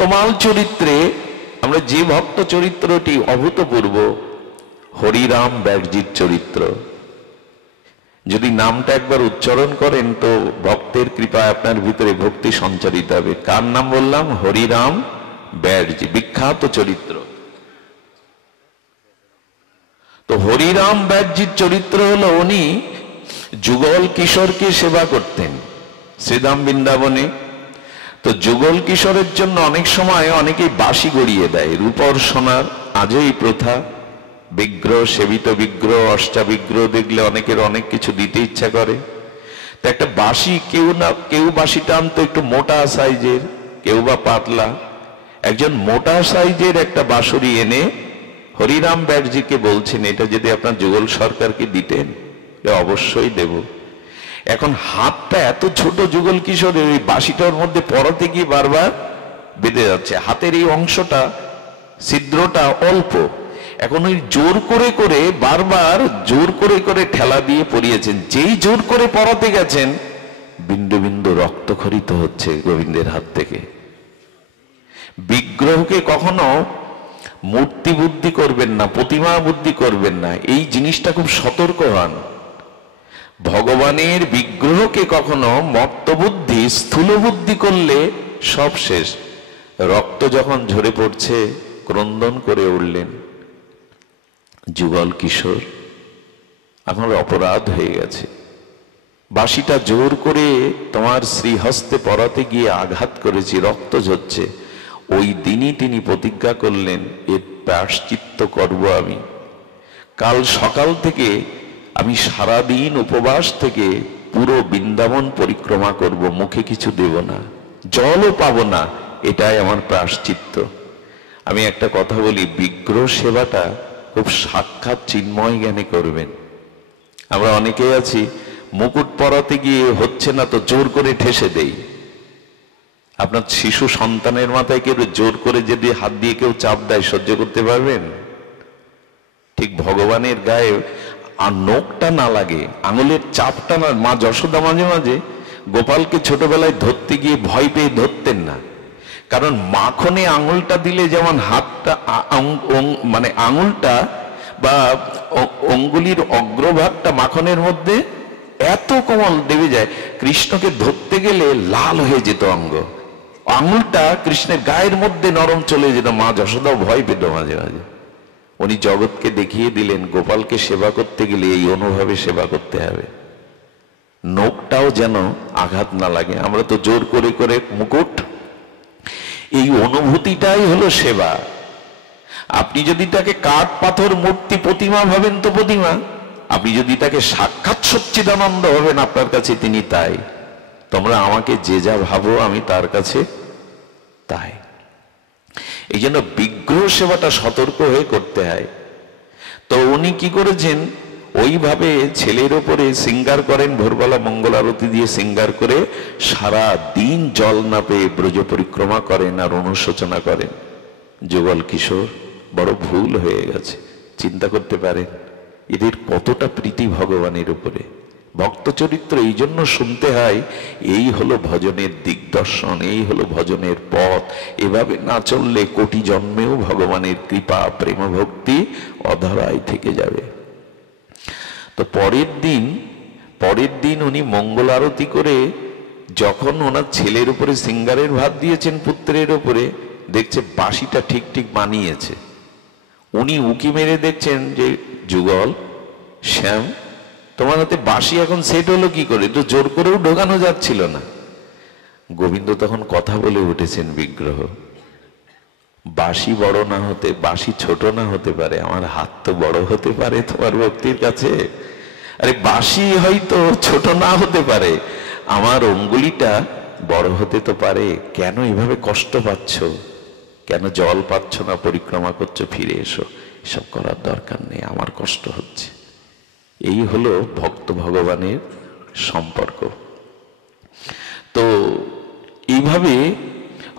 ভক্তমাল চরিত্রে আমরা যে ভক্ত চরিত্রটি অভূতপূর্ব, হরিরাম ব্যাসজির চরিত্র। যদি নামটা একবার উচ্চারণ করেন তো ভক্তের কৃপায় আপনার ভিতরে ভক্তি সঞ্চারিত হবে। কার নাম বললাম? হরিরাম ব্যাসজি, বিখ্যাত চরিত্র। তো হরিরাম ব্যাসজির চরিত্র হলো, উনি যুগল কিশোরকে সেবা করতেন শ্রীধাম বৃন্দাবনে। তো যুগল কিশোরের জন্য অনেক সময় অনেকেই বাঁশি গড়িয়ে দেয়, রূপর সোনার আজও এই প্রথা। বিগ্রহ, সেবিত বিগ্রহ, অষ্টাবিগ্রহ দেখলে অনেকের অনেক কিছু দিতে ইচ্ছা করে। তো একটা বাঁশি, কেউ বাঁশিটা আনতো একটু মোটা সাইজের, কেউ বা পাতলা। একজন মোটা সাইজের একটা বাঁশুরি এনে হরিরাম ব্যাসজিকে বলছেন, এটা যদি আপনার যুগল সরকারকে দিতেন অবশ্যই দেব। এখন হাতটা এত ছোট যুগল কিশোরের, ওই বাঁশিটার মধ্যে পড়াতে গিয়ে বারবার বেঁধে যাচ্ছে। হাতের এই অংশটা, ছিদ্রটা অল্প। এখন ওই জোর করে করে, বারবার জোর করে করে ঠেলা দিয়ে পরিয়েছেন। যেই জোর করে পড়াতে গেছেন, বিন্দু বিন্দু রক্তক্ষরিত হচ্ছে গোবিন্দের হাত থেকে। বিগ্রহকে কখনো মূর্তি বুদ্ধি করবেন না, প্রতিমা বুদ্ধি করবেন না, এই জিনিসটা খুব সতর্ক হন। ভগবানের বিগ্রহকে কখনো মত্তবুদ্ধি, স্থূল বুদ্ধি করলে সব শেষ। রক্ত যখন ঝরে পড়ছে, ক্রন্দন করে উঠলেন যুগল কিশোর, আমার অপরাধ হয়ে গেছে। বাঁশিটা জোর করে তোমার শ্রীহস্তে পরাতে গিয়ে আঘাত করেছি, রক্ত ঝরছে। ওই দিনই তিনি প্রতিজ্ঞা করলেন, এর প্রায়শ্চিত্ত করব আমি। কাল সকাল থেকে আমি সারাদিন উপবাস থেকে পুরো বৃন্দাবন পরিক্রমা করব, মুখে কিছু দেব না, জলও পাবো না, এটাই আমার প্রায়শ্চিত্ত। আমি একটা কথা বলি, বিগ্রহ সেবাটা খুব সাক্ষাৎ চিন্ময় জ্ঞানে করবেন। আমরা অনেকেই আছি, মুকুট পরাতে গিয়ে হচ্ছে না তো জোর করে ঠেসে দেই। আপনার শিশু সন্তানের মাথায় কেউ জোর করে যদি হাত দিয়ে কেউ চাপ দেয়, সহ্য করতে পারবেন? ঠিক ভগবানের গায়ে আর নখটা না লাগে, আঙুলের চাপটা না। মা যশোদা মাঝে মাঝে গোপালকে ছোটবেলায় ধরতে গিয়ে ভয় পেয়ে ধরতেন না, কারণ মাখনে আঙুলটা দিলে যেমন হাতটা, মানে আঙুলটা বা অঙ্গুলির অগ্রভাগটা মাখনের মধ্যে এত কোমল দেবে যায়, কৃষ্ণকে ধরতে গেলে লাল হয়ে যেত অঙ্গ, আঙুলটা কৃষ্ণের গায়ের মধ্যে নরম চলে যেত। মা যশোদাও ভয় পেত মাঝে মাঝে। উনি জগৎকে দেখিয়ে দিলেন, গোপালকে সেবা করতে গেলে এই অনুভবে সেবা করতে হবে, নখটাও যেন আঘাত না লাগে। আমরা তো জোর করে করে মুকুট, এই অনুভূতিটাই হলো সেবা। আপনি যদি তাকে কাঠ পাথর মূর্তি প্রতিমা ভাবেন তো প্রতিমা, আপনি যদি তাকে সাক্ষাৎ সচ্চিদানন্দ হবেন, আপনার কাছে তিনি তাই। তোমরা আমাকে যে যা ভাবো, আমি তার কাছে তাই। এই জন্য বিগ্রহ সেবাটা সতর্ক হয়ে করতে হয়। তো উনি কি করেছেন, ওইভাবে ছেলের ওপরে শৃঙ্গার করেন, ভোরবেলা মঙ্গল আরতি দিয়ে শৃঙ্গার করে সারা দিন জল না পেয়ে ব্রজ পরিক্রমা করেন আর অনুশোচনা করেন। যুগল কিশোর বড় ভুল হয়ে গেছে। চিন্তা করতে পারেন এদের কতটা প্রীতি ভগবানের উপরে। ভক্ত চরিত্র এই জন্য শুনতে হয়, এই হলো ভজনের দিগদর্শন, এই হলো ভজনের পথ। এভাবে না চললে কোটি জন্মেও ভগবানের কৃপা প্রেম ভক্তি অধরায় থেকে যাবে। তো পরের দিন উনি মঙ্গল আরতি করে যখন ওনার ছেলের উপরে সিঙ্গারের ভাত দিয়েছেন, পুত্রের উপরে, দেখছে বাঁশিটা ঠিক ঠিক বানিয়েছে। উনি উকি মেরে দেখছেন যে, যুগল, শ্যাম, তোমার হাতে বাঁশি এখন সেট হলো কি করে? তো জোর করেও ঢোকানো যাচ্ছিল না। গোবিন্দ তখন কথা বলে উঠেছেন, বিগ্রহ, বাঁশি বড় না হতে, বাঁশি ছোট না হতে পারে, আমার হাত তো বড় হতে পারে তোমার ভক্তির কাছে। আরে বাঁশি হয়তো ছোট না হতে পারে, আমার অঙ্গুলিটা বড় হতে তো পারে। কেন এভাবে কষ্ট পাচ্ছ? কেন জল পাচ্ছ না? পরিক্রমা করছো, ফিরে এসো। এসব করার দরকার নেই, আমার কষ্ট হচ্ছে। এই হলো ভক্ত ভগবানের সম্পর্ক। তো এইভাবে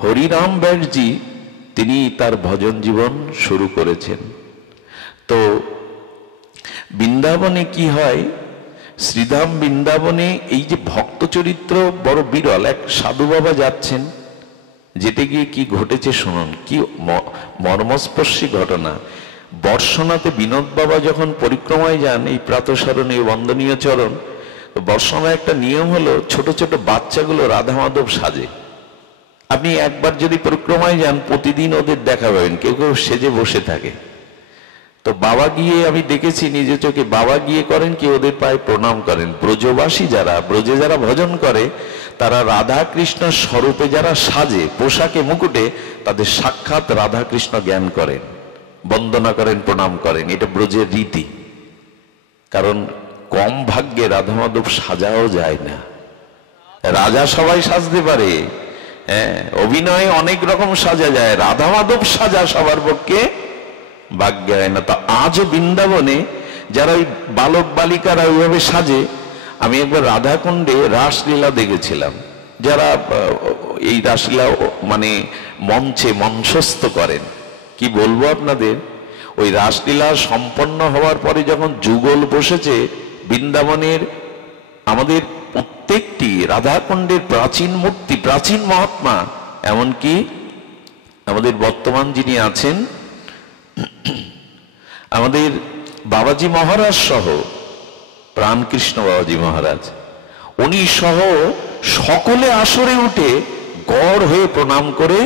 হরিরাম ব্যাসজি তিনি তার ভজন জীবন শুরু করেছেন। তো বৃন্দাবনে কি হয়, শ্রীধাম বৃন্দাবনে এই যে ভক্ত চরিত্র বড় বিরল। এক সাধু বাবা যাচ্ছেন, যেতে গিয়ে কি ঘটেছে শুনুন, কি মর্মস্পর্শী ঘটনা। বর্ষনাতে বিনোদ বাবা যখন পরিক্রমায় যান, এই প্রাতঃস্মরণে বন্দনীয় চরণ, বর্ষনায় একটা নিয়ম হলো ছোট ছোট বাচ্চাগুলো রাধা মাধব সাজে। আপনি একবার যদি পরিক্রমায় যান, প্রতিদিন ওদের দেখা পাবেন, কেউ কেউ সেজে বসে থাকে। তো বাবা গিয়ে আমি দেখেছি নিজে চোখে, বাবা গিয়ে করেন কি, ওদের পায়ে প্রণাম করেন। ব্রজবাসী যারা, ব্রজে যারা ভজন করে, তারা রাধা কৃষ্ণ স্বরূপে যারা সাজে, পোশাকে মুকুটে, তাদের সাক্ষাৎ রাধা কৃষ্ণ জ্ঞান করেন, বন্দনা করেন, প্রণাম করেন। এটা ব্রজের রীতি। কারণ কম ভাগ্যে রাধা মাধব সাজাও যায় না। রাজা সবাই সাজতে পারে, হ্যাঁ, অভিনয়ে অনেক রকম সাজা যায়, রাধা মাধব সাজা সবার পক্ষে ভাগ্য হয় না। তো আজও বৃন্দাবনে যারা ওই বালক বালিকারা ওইভাবে সাজে, আমি একবার রাধাকুণ্ডে রাসলীলা দেখেছিলাম। যারা এই রাসলীলা মানে মঞ্চে মঞ্চস্থ করেন, কি বলবো আপনাদের, ওই রাসলীলা সম্পন্ন হওয়ার পরে যখন যুগল বসেছে বৃন্দাবনের, আমাদের প্রত্যেকটি রাধাকুণ্ডের প্রাচীন মূর্তি, প্রাচীন মহাত্মা, এমনকি আমাদের বর্তমান যিনি আছেন আমাদের বাবাজি মহারাজ সহ, প্রাণকৃষ্ণ বাবাজি মহারাজ, উনি সহ সকলে আসরে উঠে গড় হয়ে প্রণাম করে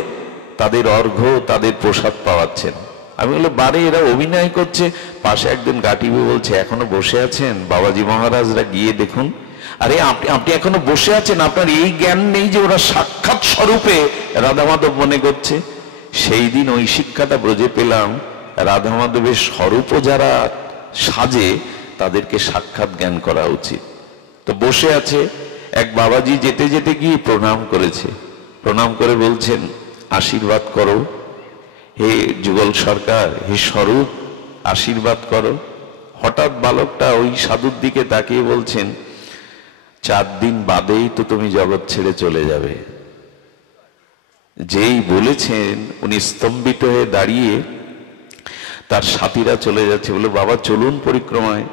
তাদের অর্ঘ্য, তাদের প্রসাদ পাওয়াচ্ছেন। আমি বললাম, বারে এরা অভিনয় করছে। পাশে একজন গাটিবু বলছে, এখনো বসে আছেন বাবাজি মহারাজরা, গিয়ে দেখুন। আরে আপনি এখনো বসে আছেন, আপনার এই জ্ঞান নেই যে ওরা সাক্ষাৎ স্বরূপে রাধা মাধব মনে করছে। সেই দিন ওই শিক্ষাটা ব্রজে পেলাম, রাধা মাধবের স্বরূপও যারা সাজে তাদেরকে সাক্ষাৎ জ্ঞান করা উচিত। তো বসে আছে, এক বাবাজি যেতে যেতে গিয়ে প্রণাম করেছে, প্রণাম করে বলছেন, আশীর্বাদ করো হে যুগল সরকার, হে স্বরূপ, আশীর্বাদ করো। হঠাৎ বালকটা ওই সাধুর দিকে তাকিয়ে বলছেন, 4 দিন বাদেই তো তুমি জগৎ ছেড়ে চলে যাবে। যেই বলেছেন উনি স্তম্ভিত হয়ে দাঁড়িয়ে, তার সাথীরা চলে যাচ্ছে, বলে বাবা চলুন পরিক্রমায়।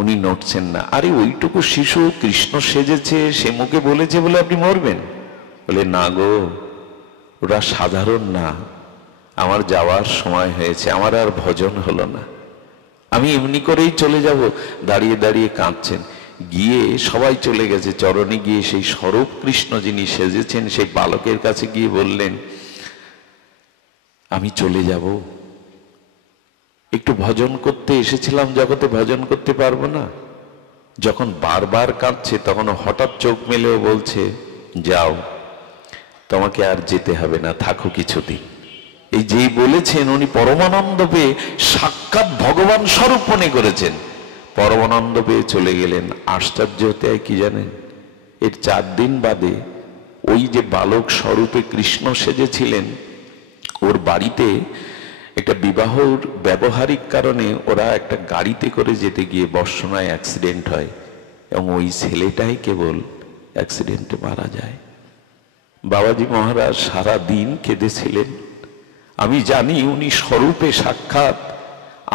উনি নড়ছেন না। আরে ওইটুকু শিশু কৃষ্ণ সেজেছে, সে মুখে বলেছে বলে আপনি মরবেন? বলে না গো, ওরা সাধারণ না, আমার যাওয়ার সময় হয়েছে, আমার আর ভজন হলো না, আমি এমনি করেই চলে যাব। দাঁড়িয়ে দাঁড়িয়ে কাঁদছেন। গিয়ে সবাই চলে গেছে, চরণে গিয়ে সেই স্বরূপ কৃষ্ণ যিনি সেজেছেন সেই বালকের কাছে গিয়ে বললেন, আমি চলে যাব, একটু ভজন করতে এসেছিলাম জগতে, ভজন করতে পারবো না। যখন বারবার কাঁদছে তখন হঠাৎ চোখ মেলেও বলছে, যাও, তোমাকে আর যেতে হবে না, থাকো কিছুদিন। এই যেই বলেছেন উনি পরমানন্দ পেয়ে সাক্ষাৎ ভগবান স্বরূপ মনে করেছেন, পরমানন্দ পেয়ে চলে গেলেন। আশ্চর্য হতে হয় কি জানেন, এর 4 দিন বাদে ওই যে বালক স্বরূপে কৃষ্ণ সেজেছিলেন, ওর বাড়িতে একটা বিবাহর ব্যবহারিক কারণে ওরা একটা গাড়িতে করে যেতে গিয়ে বর্ষণায় অ্যাক্সিডেন্ট হয়, এবং ওই ছেলেটাই কেবল অ্যাক্সিডেন্টে মারা যায়। বাবাজি মহারাজ সারা দিন কেঁদেছিলেন। আমি জানি উনি স্বরূপে সাক্ষাৎ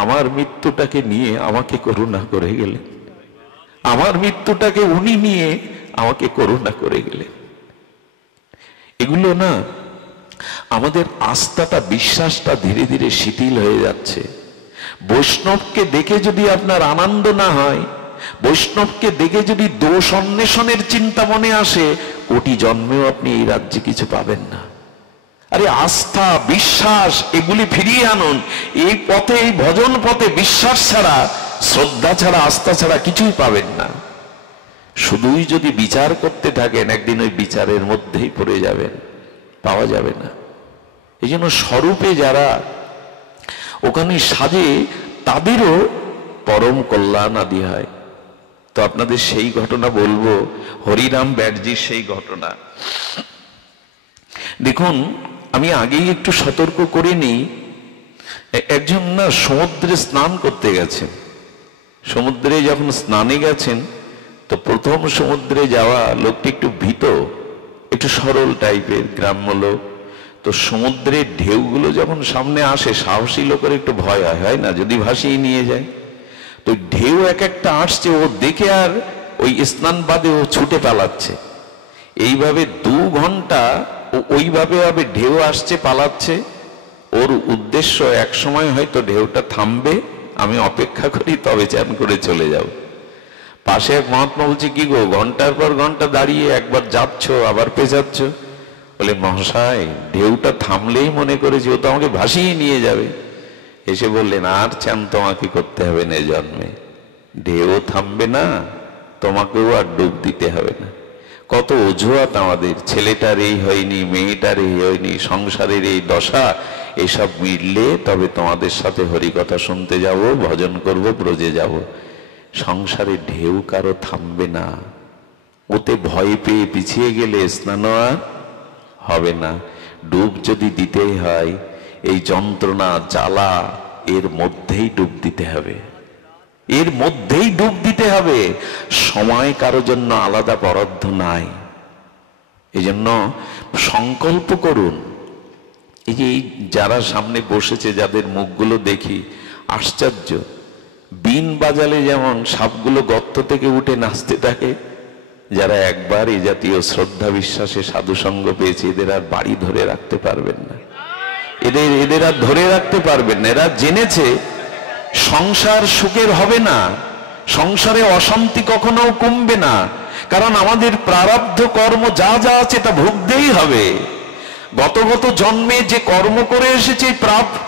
আমার মৃত্যুটাকে নিয়ে আমাকে করুণা করে গেলেন, আমার মৃত্যুটাকে উনি নিয়ে আমাকে করুণা করে গেলেন। এগুলো না, আমাদের আস্থাটা, বিশ্বাসটা ধীরে ধীরে শিথিল হয়ে যাচ্ছে। বৈষ্ণবকে দেখে যদি আপনার আনন্দ না হয়, বৈষ্ণবকে দেখে যদি দোষ অন্বেষণের চিন্তা মনে আসে, কোটি জন্মেও আপনি এই রাজ্যে কিছু পাবেন না। আরে আস্থা, বিশ্বাস এগুলি ফিরিয়ে আনুন। এই পথে, এই ভজন পথে বিশ্বাস ছাড়া, শ্রদ্ধা ছাড়া, আস্থা ছাড়া কিছুই পাবেন না। শুধুই যদি বিচার করতে থাকেন, একদিন ওই বিচারের মধ্যেই পড়ে যাবেন, পাওয়া যাবে না। এই জন্য স্বরূপে যারা ওখানে সাজে, তাদেরও পরম কল্যাণ আদি হয়। তো আপনাদের সেই ঘটনা বলবো, হরিরাম ব্যাটজির সেই ঘটনা। দেখুন, আমি আগেই একটু সতর্ক করে নিই। একজন না সমুদ্রে স্নান করতে গেছেন। সমুদ্রে যখন স্নানে গেছেন, তো প্রথম সমুদ্রে যাওয়া লোকটি একটু ভীত, একটু সরল টাইপের গ্রাম্য লোক। তো সমুদ্রের ঢেউগুলো যখন সামনে আসে, সাহসী লোকের একটু ভয় হয় না, যদি ভাসিয়ে নিয়ে যায়। তো ঢেউ এক একটা আসছে, ও দেখে আর ওই স্নান বাদে ও ছুটে পালাচ্ছে। এইভাবে 2 ঘন্টা ওইভাবে হবে ঢেউ আসছে পালাচ্ছে, ওর উদ্দেশ্য এক সময় হয়তো ঢেউটা থামবে, আমি অপেক্ষা করি তবে চান করে চলে যাব। পাশে এক মহাত্মা বলছে, কি গো ঘন্টার পর ঘন্টা দাঁড়িয়ে একবার যাচ্ছ আবার পেঁচাচ্ছ? বলে, মহাশয় ঢেউটা থামলেই মনে করেছি ও তো আমাকে ভাসিয়ে নিয়ে যাবে। এসে বললেন, আর চান তোমাকে করতে হবে না জন্মে, ঢেউ থামবে না, তোমাকেও আর ডুব দিতে হবে না। কত অজুহাত আমাদের, ছেলেটার এই হয়নি, মেয়েটার এই হয়নি, সংসারের এই দশা, এসব মিললে তবে তোমাদের সাথে হরিকথা শুনতে যাব, ভজন করব, ব্রজে যাব। সংসারে ঢেউ কারো থামবে না, ওতে ভয় পেয়ে পিছিয়ে গেলে স্নান আর হবে না। ডুব যদি দিতেই হয়, এই যন্ত্রণা জ্বালা এর মধ্যেই ডুব দিতে হবে, এর মধ্যেই ডুব দিতে হবে। সময় কারো জন্য আলাদা বরাদ্দ নাই। এজন্য সংকল্প করুন। এই যে যারা সামনে বসেছে, যাদের মুখগুলো দেখি আশ্চর্য, বিন বাজালে যেমন সাপগুলো গর্ত থেকে উঠে নাচতে থাকে, যারা একবার এই জাতীয় শ্রদ্ধা বিশ্বাসে সাধু সঙ্গ পেয়েছে, এদের আর বাড়ি ধরে রাখতে পারবেন না, এদের আর ধরে রাখতে পারবেন না। এরা জেনেছে সংসার সুখের হবে না, সংসারে অশান্তি কখনো কমবে না, কারণ আমাদের প্রারব্ধ কর্ম যা যা আছে তা ভুগতেই হবে। গত গত জন্মে যে কর্ম করে এসেছে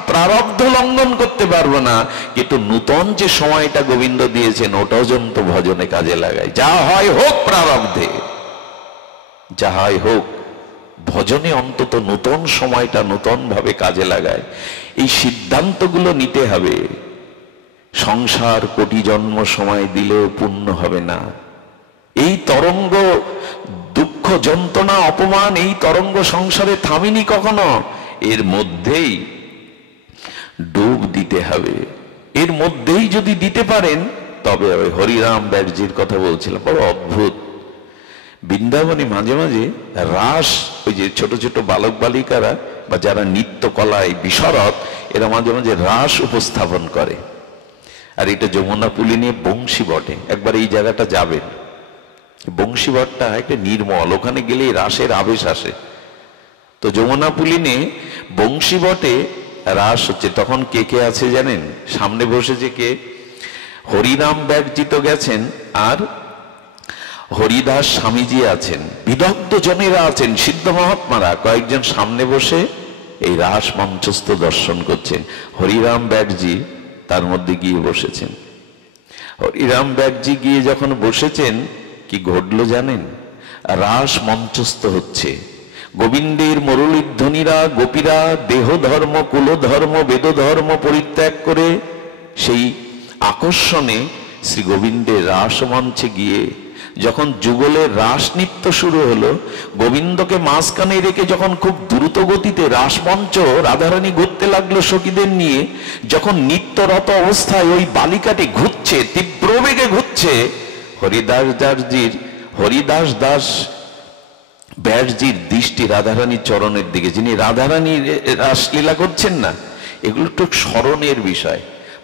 প্রারব্ধ লঙ্ঘন করতে পারবো না, কিন্তু নূতন যে সময়টা গোবিন্দ দিয়েছেন ওটাও যন্ত ভজনে কাজে লাগায়। যা হয় হোক প্রারব্ধে, যা হয় হোক ভজনে অন্তত নূতন সময়টা নূতন ভাবে কাজে লাগায়। এই সিদ্ধান্তগুলো নিতে হবে। সংসার কোটি জন্ম সময় দিলেও পূর্ণ হবে না। এই তরঙ্গ, দুঃখ যন্ত্রণা অপমান, এই তরঙ্গ সংসারে থামিনি কখনো, এর মধ্যেই ডুব দিতে হবে। এর মধ্যেই যদি দিতে পারেন তবে হবে। হরিরাম ব্যাসজির কথা বলছিলাম, বড় অদ্ভুত। বৃন্দাবনে মাঝে মাঝে রাস, ওই যে ছোট ছোট বালক বালিকারা বা যারা নৃত্য কলায় বিশরত, এরা মাঝে মাঝে রাস উপস্থাপন করে। আর এটা যমুনা পুলি নিয়ে বংশী বটে, একবার এই জায়গাটা যাবেন। বংশীবটটা একটা নির্মল, ওখানে গেলেই রাসের আবেশ আসে। তো যমুনা পুলিনে বংশীবটে রাস হচ্ছে। তখন কে কে আছে জানেন? সামনে বসেছে কে? হরিরাম ব্যাসজি তো গেছেন, আর হরিদাস স্বামীজি আছেন, বিদগ্ধ জনেরা আছেন, সিদ্ধ মহাত্মারা কয়েকজন সামনে বসে এই রাস মঞ্চস্থ দর্শন করছেন। হরিরাম ব্যাসজি তার মধ্যে গিয়ে বসেছেন। হরিরাম ব্যাসজি গিয়ে যখন বসেছেন, কি ঘটলো জানেন? রাস মঞ্চস্থ হচ্ছে। গোবিন্দের মুরলীর ধ্বনিরা, গোপীরা দেহ ধর্ম, কুল ধর্ম, বেদ ধর্ম পরিত্যাগ করে সেই আকর্ষণে শ্রী গোবিন্দের রাস মঞ্চে গিয়ে যখন যুগলের রাস নৃত্য শুরু হলো, গোবিন্দকে মাঝখানে রেখে যখন খুব দ্রুত গতিতে রাসমঞ্চ রাধারানী ঘুরতে লাগলো সখীদের নিয়ে, যখন নিত্যরত অবস্থায় ওই বালিকাটি ঘুরছে, তীব্র বেগে ঘুরছে, হরিদাস দাস ব্যাসজির দৃষ্টি রাধারানীর চরণের দিকে, যিনি রাধারানীর রাসলীলা করছেন না। এগুলো একটু স্মরণের বিষয়।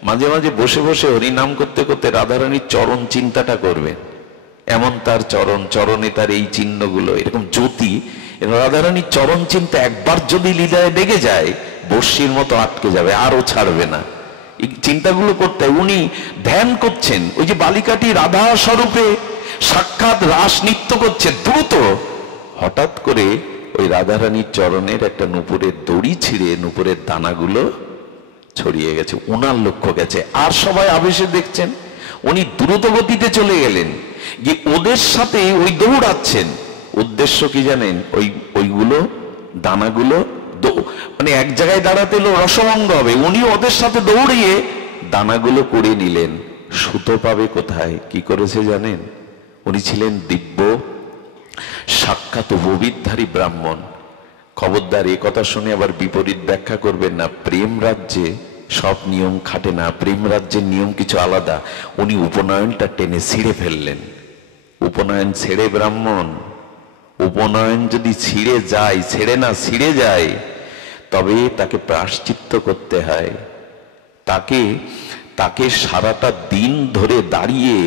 মাঝে মাঝে বসে বসে হরিনাম করতে করতে রাধারানীর চরণ চিন্তাটা করবেন। এমন তার চরণে তার এই চিহ্নগুলো, এরকম জ্যোতি, রাধারানীর চরণ চিন্তা একবার যদি হৃদয়ে লেগে যায়, বর্ষির মতো আটকে যাবে, আরো ছাড়বে না। এই চিন্তাগুলো করতে উনি ধ্যান করছেন। ওই যে বালিকাটি রাধা স্বরূপে সাক্ষাৎ রাস নৃত্য করছে দ্রুত, হঠাৎ করে ওই রাধারানীর চরণের একটা নূপুরের দড়ি ছিঁড়ে নূপুরের দানাগুলো ছড়িয়ে গেছে, ওনার লক্ষ্য গেছে। আর সবাই আবেশে দেখছেন, উনি দ্রুত গতিতে চলে গেলেন, যে ওদের সাথে ওই দৌড়াচ্ছেন। উদ্দেশ্য কি জানেন? ওইগুলো দানাগুলো মানে এক জায়গায় দাঁড়াতে এলো, রসভঙ্গ হবে, উনি ওদের সাথে দৌড়িয়ে দানাগুলো করে নিলেন। সুতো পাবে কোথায়? কি করেছে জানেন? উনি ছিলেন দিব্য সাক্ষাৎ উপবিধারী ব্রাহ্মণ। খবরদার, এ কথা শুনে আবার বিপরীত ব্যাখ্যা করবেন না। প্রেম রাজ্যে সব নিয়ম খাটে না, প্রেম রাজ্যের নিয়ম কিছু আলাদা। উনি উপনয়নটা টেনে ছিঁড়ে ফেললেন। উপনয়ন ছেড়ে ব্রাহ্মণ, উপনয়ন যদি ছিঁড়ে যায়, ছেড়ে না ছিঁড়ে যায়, তবে তাকে প্রায়শ্চিত্ত করতে হয়। তাকে সারাটা দিন ধরে দাঁড়িয়ে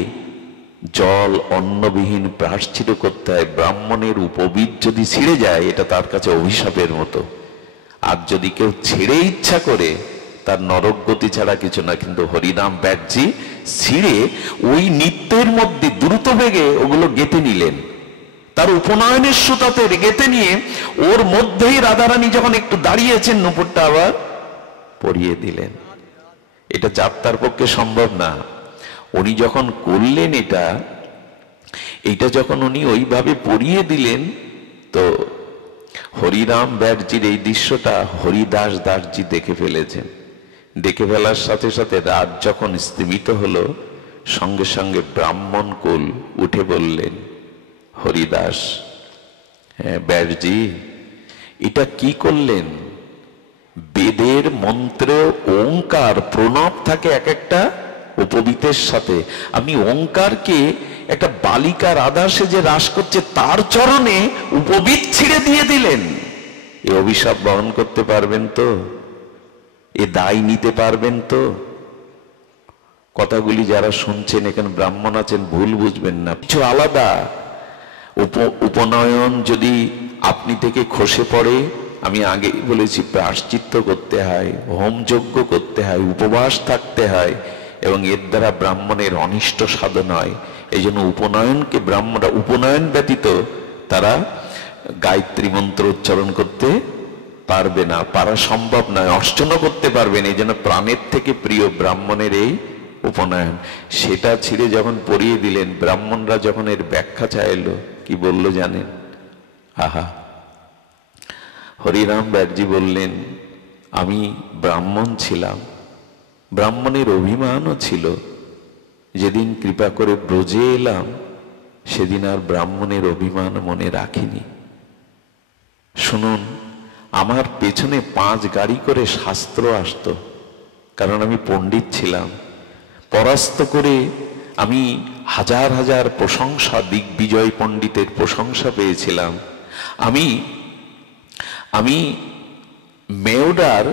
জল অন্নবিহীন প্রায়শ্চিত্ত করতে হয়। ব্রাহ্মণের উপবীত যদি ছিঁড়ে যায় এটা তার কাছে অভিশাপের মতো, আর যদি কেউ ছেড়ে ইচ্ছা করে তার নরক গতি ছাড়া কিছু না। কিন্তু হরিনাম ব্যাগজি ছিঁড়ে ওই নিত্যের মধ্যে দ্রুত বেগে ওগুলো গেঁথে নিলেন, তার উপনয়নের সুতাতে গেঁথে নিয়ে ওর মধ্যেই রাধারানী যখন একটু দাঁড়িয়েছেন নুপুরটা আবার পরিয়ে দিলেন। এটা যাত্রার পক্ষে সম্ভব না। উনি যখন করলেন এটা যখন উনি ওইভাবে পরিয়ে দিলেন, তো হরিরাম ব্যাসজির এই দৃশ্যটা হরিদাস দাসজি দেখে ফেলেছেন। দেখে ফেলার সাথে সাথে রাত যখন স্তিমিত হলো, সঙ্গে সঙ্গে ব্রাহ্মণ কুল উঠে বললেন, হরিদাস, হ্যাঁ ব্যাসজি, এটা কি করলেন? বেদের মন্ত্রে ওঙ্কার প্রণব থাকে এক একটা উপবীতের সাথে, আপনি ওঙ্কারকে একটা বালিকা রাধা সেজে রাস করছে তার চরণে উপবীত ছিঁড়ে দিয়ে দিলেন। এ অভিশাপ বহন করতে পারবেন তো? এ দায় নিতে পারবেন তো? কথাগুলি যারা শুনছেন, এখানে ব্রাহ্মণ আছেন, ভুল বুঝবেন না, কিছু আলাদা। উপনয়ন যদি আপনি থেকে খসে পড়ে, আমি আগেই বলেছি, প্রায়শ্চিত্ত করতে হয়, হোমযজ্ঞ করতে হয়, উপবাস থাকতে হয়, এবং এর দ্বারা ব্রাহ্মণের অনিষ্ট সাধন হয়। এই জন্য উপনয়নকে ব্রাহ্মণরা, উপনয়ন ব্যতীত তারা গায়ত্রী মন্ত্র উচ্চারণ করতে পারবে না, পারা সম্ভব নয়, অর্চনা করতে পারবে না। এই জন্য প্রাণের থেকে প্রিয় ব্রাহ্মণের এই উপনয়ন। সেটা ছিঁড়ে যখন পরিয়ে দিলেন, ব্রাহ্মণরা যখন এর ব্যাখ্যা চাইল, কি বলল জানেন? আহা, হরিরাম ব্যাসজি বললেন, আমি ব্রাহ্মণ ছিলাম, ব্রাহ্মণের অভিমানও ছিল, যেদিন কৃপা করে ব্রজে এলাম সেদিন আর ব্রাহ্মণের অভিমান মনে রাখিনি। শুনুন, আমার পেছনে 5 গাড়ি করে শাস্ত্র আসতো, কারণ আমি পণ্ডিত ছিলাম। পরাস্ত করে আমি হাজার হাজার প্রশংসা, দিগ্বিজয় পণ্ডিতের প্রশংসা পেয়েছিলাম। আমি মেওডার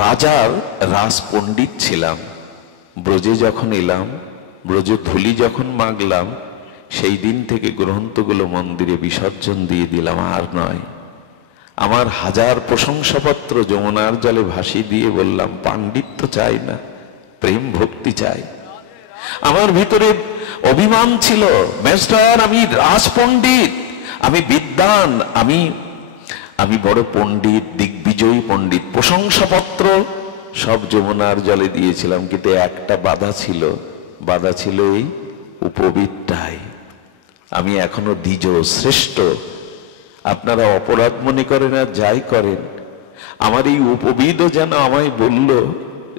রাজার রাজ পণ্ডিত ছিলাম। ব্রজে যখন এলাম, ব্রজ ধুলি যখন মাগলাম, সেই দিন থেকে গ্রন্থগুলো মন্দিরে বিসর্জন দিয়ে দিলাম, আর নয়। আমার হাজার প্রশংসাপত্র যমুনার জলে ভাসিয়ে দিয়ে বললাম, পাণ্ডিত্য চাই না, প্রেম ভক্তি চাই। আমার ভিতরে অভিমান ছিল, মাস্টার আমি রাজপণ্ডিত, আমি বিদ্বান, আমি বড় পণ্ডিত, দিগ্বিজয়ী পণ্ডিত। প্রশংসাপত্র সব যমুনার জলে দিয়েছিলাম, কিন্তু একটা বাধা ছিল এই উপবীতটাই। আমি এখনো দ্বিজ, শ্রেষ্ঠ। আপনারা অপরাধ মনে করেন আর যাই করেন, আমার এই উপবীতও যেন আমায় বলল,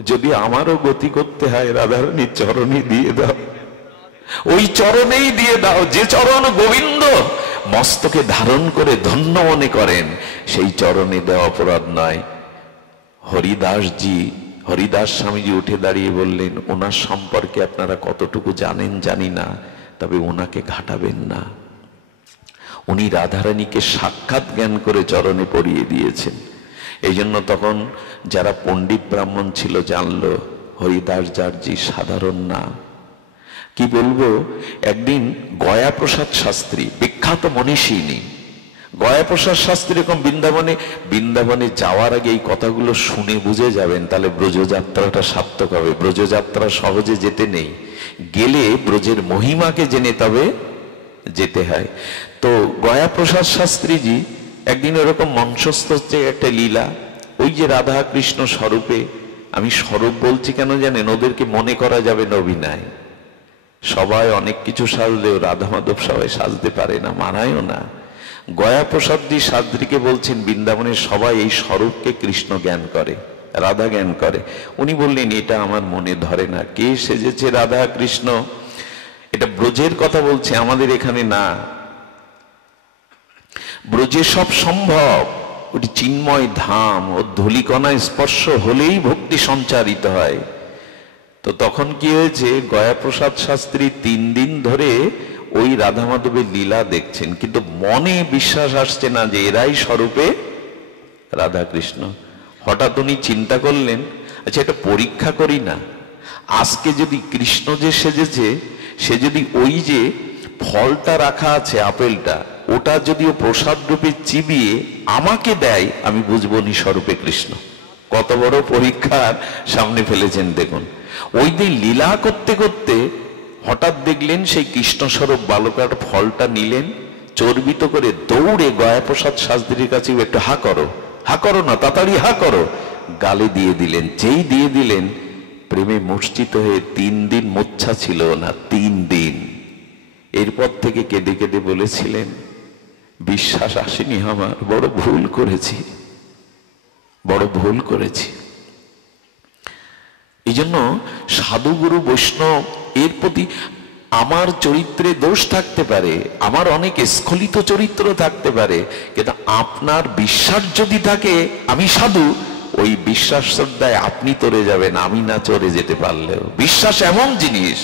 যদি আমারও গতি করতে হয় রাধারানীর চরণে দিয়ে দাও, ওই চরণেই দিয়ে দাও, যে চরণ গোবিন্দ মস্তকে ধারণ করে ধন্য মনে করেন, সেই চরণে দেওয়া অপরাধ নয়। হরিদাস স্বামীজি উঠে দাঁড়িয়ে বললেন, ওনার সম্পর্কে আপনারা কতটুকু জানেন জানি না, তবে ওনাকে ঘাটাবেন না। উনি রাধারানীকে সাক্ষাৎ জ্ঞান করে চরণে পরিয়ে দিয়েছেন। এই জন্য তখন যারা পণ্ডিত ব্রাহ্মণ ছিল জানলো হরিদাস জারজি সাধারণ না। কি বলবো, একদিন গয়াপ্রসাদ শাস্ত্রী, বিখ্যাত মনীষী, গয়াপ্রসাদ শাস্ত্রী এরকম বৃন্দাবনে যাওয়ার আগে এই কথাগুলো শুনে বুঝে যাবেন, তাহলে ব্রজযাত্রাটা সার্থক হবে। ব্রজযাত্রা সহজে যেতে নেই, গেলে ব্রজের মহিমাকে জেনে তবে যেতে হয়। তো গয়াপ্রসাদ শাস্ত্রীজি একদিন এরকম মঞ্চস্থ হচ্ছে একটা লীলা, ওই যে রাধা কৃষ্ণ স্বরূপে, আমি স্বরূপ বলছি কেন জানেন, ওদেরকে মনে করা যাবে না অভিনয়। সবাই অনেক কিছু সাজলেও রাধা মাধব সবাই সাজতে পারে না, মানায়ও না। গয়াপ্রসাদজি শাস্ত্রীকে বলছেন, বৃন্দাবনের সবাই এই স্বরূপকে কৃষ্ণ জ্ঞান করে, রাধা জ্ঞান করে। উনি বললেন, এটা আমার মনে ধরে না, কে সেজেছে রাধা কৃষ্ণ, এটা ব্রজের কথা বলছে, আমাদের এখানে না। ব্রজে সব সম্ভব, ওটি চিন্ময় ধাম, ও ধূলিকণায় স্পর্শ হলেই ভক্তি সঞ্চারিত হয়। তো তখন কি হয়েছে, গয়াপ্রসাদ শাস্ত্রী 3 দিন ধরে ওই রাধা মাধবের লীলা দেখছেন, কিন্তু মনে বিশ্বাস আসছে না যে এরাই স্বরূপে রাধা কৃষ্ণ। হঠাৎ উনি চিন্তা করলেন, আচ্ছা এটা পরীক্ষা করি না, আজকে যদি কৃষ্ণ যে সেজেছে সে যদি ওই যে ফলটা রাখা আছে আপেলটা, ওটা যদিও প্রসাদ রূপে চিবিয়ে আমাকে দেয়, আমি বুঝবো নিঃস্বরূপে কৃষ্ণ। কত বড় পরীক্ষার সামনে ফেলেছেন দেখুন। ওই দিন লীলা করতে করতে হঠাৎ দেখলেন সেই কৃষ্ণস্বরূপ বালকার ফলটা নিলেন, চর্বিত করে দৌড়ে গয়াপ্রসাদ শাস্ত্রীর কাছে, একটু হা করো, হা করো না, তাড়াতাড়ি হা করো, গালে দিয়ে দিলেন। যেই দিয়ে দিলেন, প্রেমে মূর্ছিত হয়ে 3 দিন মোচ্ছা ছিল না, 3 দিন। এরপর থেকে কেঁদে কেঁদে বলেছিলেন, বিশ্বাস আসেনি আমার, বড় ভুল করেছি, বড় ভুল করেছি। এই জন্য সাধুগুরু বৈষ্ণব এর প্রতি, আমার চরিত্রে দোষ থাকতে পারে, আমার অনেক স্খলিত চরিত্র থাকতে পারে, কিন্তু আপনার বিশ্বাস যদি থাকে আমি সাধু, ওই বিশ্বাস শ্রদ্ধায় আপনি তরে যাবেন, আমি না চড়ে যেতে পারলেও। বিশ্বাস এমন জিনিস,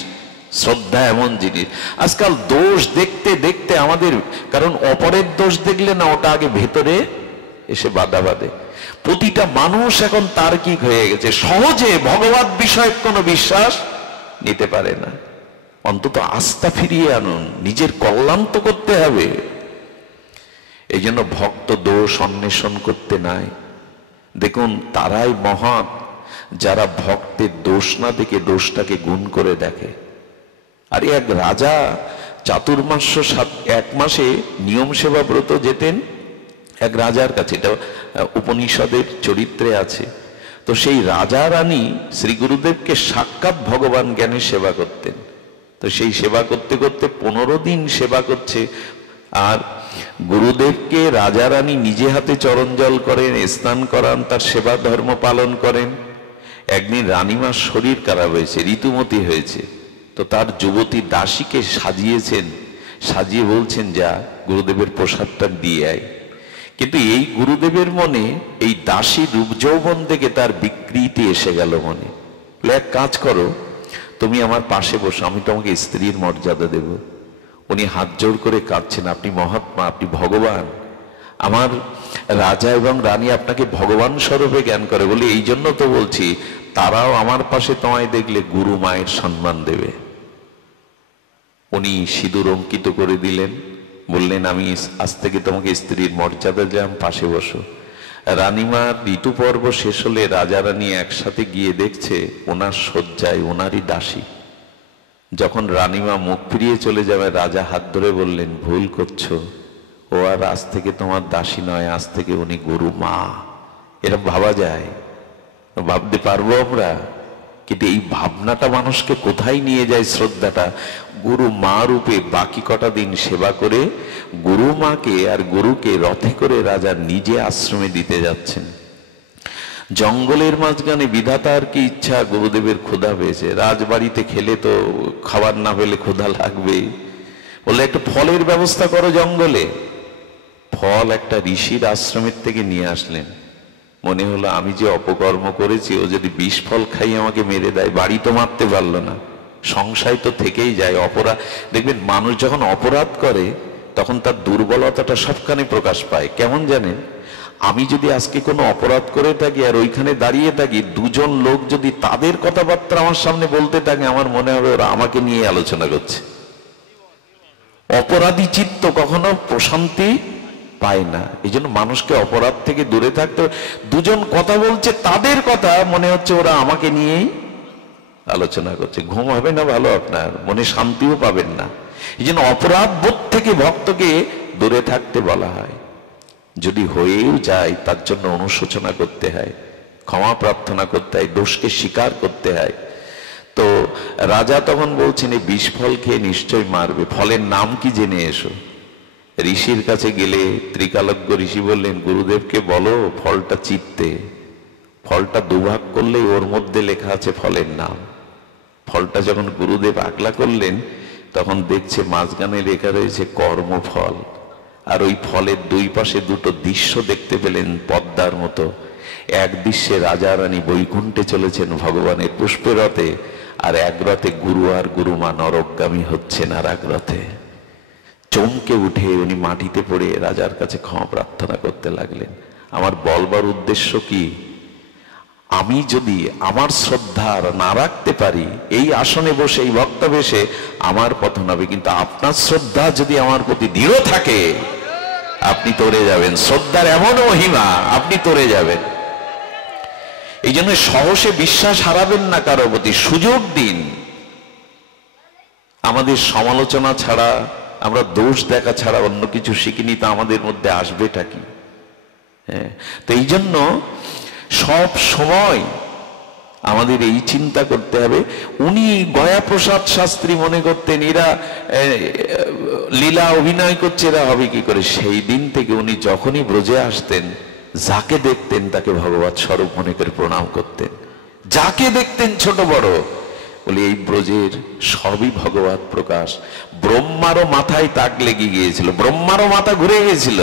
শ্রদ্ধা এমন জিনিস। আজকাল দোষ দেখতে দেখতে আমাদের, কারণ অপরের দোষ দেখলে না ওটা আগে ভেতরে এসে বাধা বাঁধে। প্রতিটা মানুষ এখন তার্কিক হয়ে গেছে, সহজে ভগবত বিষয়ক কোনো বিশ্বাস নিতে পারে না। অন্তত আস্থা ফিরিয়ে আনুন, নিজের কল্যাণ তো করতে হবে। এই জন্য ভক্ত দোষ অন্বেষণ করতে নাই। দেখুন তারাই মহান যারা ভক্তের দোষ না দেখে দোষটাকে গুণ করে দেখে। আরে এক রাজা চাতুর্মাস্য 1 মাসে নিয়ম সেবা ব্রত যেতেন এক রাজার কাছে, এটা উপনিষদের চরিত্রে আছে। তো সেই রাজা রানী শ্রী গুরুদেবকে সাক্ষাৎ ভগবান জ্ঞানে সেবা করতেন। তো সেই সেবা করতে করতে 15 দিন সেবা করছে, আর গুরুদেবকে রাজা রানী নিজে হাতে চরণ জল করেন, স্নান করান, তার সেবা ধর্ম পালন করেন। একদিন রানীমার শরীর খারাপ হয়েছে, ঋতুমতী হয়েছে। তো তার যুবতী দাসীকে সাজিয়েছেন, সাজিয়ে বলছেন, যা গুরুদেবের প্রসাদটা দিয়ে আয়। কিন্তু এই গুরুদেবের মনে এই দাসী রূপ যৌবন থেকে তার বিকৃতি এসে গেল মনে। এক কাজ করো, তুমি আমার পাশে বসো, আমি তোমাকে স্ত্রীর মর্যাদা দেব। উনি হাত জোড় করে কাঁদছেন, আপনি মহাত্মা, আপনি ভগবান, আমার রাজা এবং রানী আপনাকে ভগবান স্বরূপে জ্ঞান করে বলে, এই জন্য তো বলছি তারাও আমার পাশে তোমায় দেখলে গুরু মায়ের সম্মান দেবে। উনি সিঁদুর অঙ্কিত করে দিলেন, বললেন, আমি আজ থেকে তোমাকে স্ত্রীর মর্যাদা দিলাম, পাশে বসো। রানীমার ঋতু পর্ব শেষ হলে রাজা রানী একসাথে গিয়ে দেখছে ওনার শয্যায় ওনারই দাসী। যখন রানীমা মুখ ফিরিয়ে চলে যাবে, রাজা হাত ধরে বললেন, ভুল করছো, ও আর আজ থেকে তোমার দাসী নয়, আজ থেকে উনি গুরু মা। এরকম ভাবা যায়? ভাবতে পারবো আমরা? কিন্তু এই ভাবনাটা মানুষকে কোথায় নিয়ে যায়? শ্রদ্ধাটা গুরু মা রূপে বাকি কটা দিন সেবা করে গুরু মাকে আর গুরুকে রথে করে রাজা নিজে আশ্রমে দিতে যাচ্ছেন। জঙ্গলের মাঝখানে বিধাতার কি ইচ্ছা, গুরুদেবের ক্ষুধা পেয়েছে, রাজবাড়িতে খেলে তো খাবার না পেলে ক্ষুধা লাগবে, বলে একটা ফলের ব্যবস্থা করো জঙ্গলে। ফল একটা ঋষির আশ্রমের থেকে নিয়ে আসলেন। মনে হলো আমি যে অপকর্ম করেছি, ও যদি 20 ফল খাই আমাকে মেরে দেয়, বাড়ি তো মারতে পারলো না, সংশয় তো থেকেই যায়। অপরাধ, দেখবেন মানুষ যখন অপরাধ করে তখন তার দুর্বলতাটা সবখানে প্রকাশ পায়। কেমন জানেন, আমি যদি আজকে কোনো অপরাধ করে থাকি আর ওইখানে দাঁড়িয়ে থাকি, 2 জন লোক যদি তাদের কথাবার্তা আমার সামনে বলতে থাকে, আমার মনে হবে ওরা আমাকে নিয়ে আলোচনা করছে। অপরাধী চিত্ত কখনো প্রশান্তি পায় না। এই জন্য মানুষকে অপরাধ থেকে দূরে থাকতে। 2 জন কথা বলছে, তাদের কথা মনে হচ্ছে ওরা আমাকে নিয়েই আলোচনা করছে। ঘুম হবে না ভালো, আপনার মনে শান্তিও পাবেন না। এই জন্য অপরাধ বোধ থেকে ভক্তকে দূরে থাকতে বলা হয়। যদি হয়েও যায় তার জন্য অনুশোচনা করতে হয়, ক্ষমা প্রার্থনা করতে হয়, দোষকে স্বীকার করতে হয়। তো রাজা তখন বলছেন, এই 20 ফল খেয়ে নিশ্চয় মারবে, ফলের নাম কি জেনে এসো। ঋষির কাছে গেলে ত্রিকালজ্ঞ ঋষি বললেন, গুরুদেবকে বলো ফলটা চিপতে। ফলটা 2 ভাগ করলেই ওর মধ্যে লেখা আছে ফলের নাম। ফলটা যখন গুরুদেব আগলা করলেন, তখন দেখছে মাঝখানে লেখা রয়েছে কর্মফল। আর ওই ফলের 2 পাশে 2টো দৃশ্য দেখতে পেলেন পদ্মার মতো। এক দৃশ্যে রাজা রানী বৈকুণ্ঠে চলেছেন ভগবানের পুষ্পের রথে, আর এক রথে গুরু আর গুরুমা নরকগামী হচ্ছেন আর এক রথে। চমকে উঠে উনি মাটিতে পড়ে রাজার কাছে ক্ষমা প্রার্থনা করতে লাগলেন। আমার বলবার উদ্দেশ্য কি, আমি যদি আমার শ্রদ্ধার না রাখতে পারি, এই আসনে বসে এই বক্তব্যে আমার পতন হবে, কিন্তু আপনার শ্রদ্ধা যদি আমার প্রতি দৃঢ় থাকে আপনি তরে যাবেন। শ্রদ্ধার এমন মহিমা, আপনি তরে যাবেন। এই জন্য সহসে বিশ্বাস হারাবেন না কারো প্রতি, সুযোগ দিন। আমাদের সমালোচনা ছাড়া, আমরা দোষ দেখা ছাড়া অন্য কিছু শিখিনি, তো আমাদের মধ্যে আসবেটা কি? হ্যাঁ, তো এই জন্য সব সময় আমাদের এই চিন্তা করতে হবে। উনি গয়াপ্রসাদ শাস্ত্রী মনে করতেন এরা লীলা অভিনয় করছে, এরা হবে কি করে? সেই দিন থেকে উনি যখনই ব্রজে আসতেন, যাকে দেখতেন তাকে ভগবৎ স্বরূপ মনে করে প্রণাম করতেন। যাকে দেখতেন ছোট বড়, বলে এই ব্রজের সবই ভগবৎ প্রকাশ। ব্রহ্মারও মাথায় তাক লেগে গিয়েছিল, ব্রহ্মারও মাথা ঘুরে গিয়েছিল।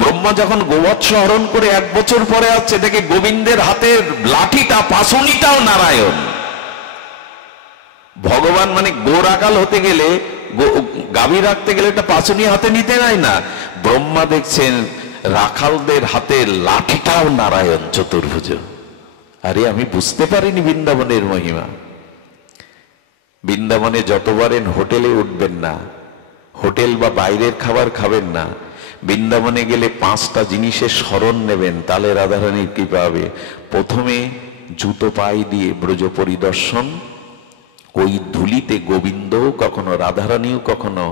ব্রহ্মা যখন গোবৎস হরণ করে 1 বছর পরে আসছে, দেখে গোবিন্দের হাতের লাঠিটা, পাশুনিটাও নারায়ণ। ভগবান মানে গোরাকাল হতে গেলে, গাভী রাখতে গেলে একটা পাশুনি হাতে নিতে নাই না। ব্রহ্মা দেখছেন রাখালদের হাতের লাঠিটাও নারায়ণ চতুর্ভুজ। আরে আমি বুঝতে পারিনি বৃন্দাবনের মহিমা। বৃন্দাবনে যতবারেন হোটেলে উঠবেন না, হোটেল বা বাইরের খাবার খাবেন না। বৃন্দাবনে গেলে 5টা জিনিসের স্মরণ নেবেন, তাহলে রাধারানীর কৃপা হবে। প্রথমে জুতো পায়ে দিয়ে ব্রজ পরিদর্শন। ওই ধুলিতে গোবিন্দ কখনো, রাধারানীও কখনো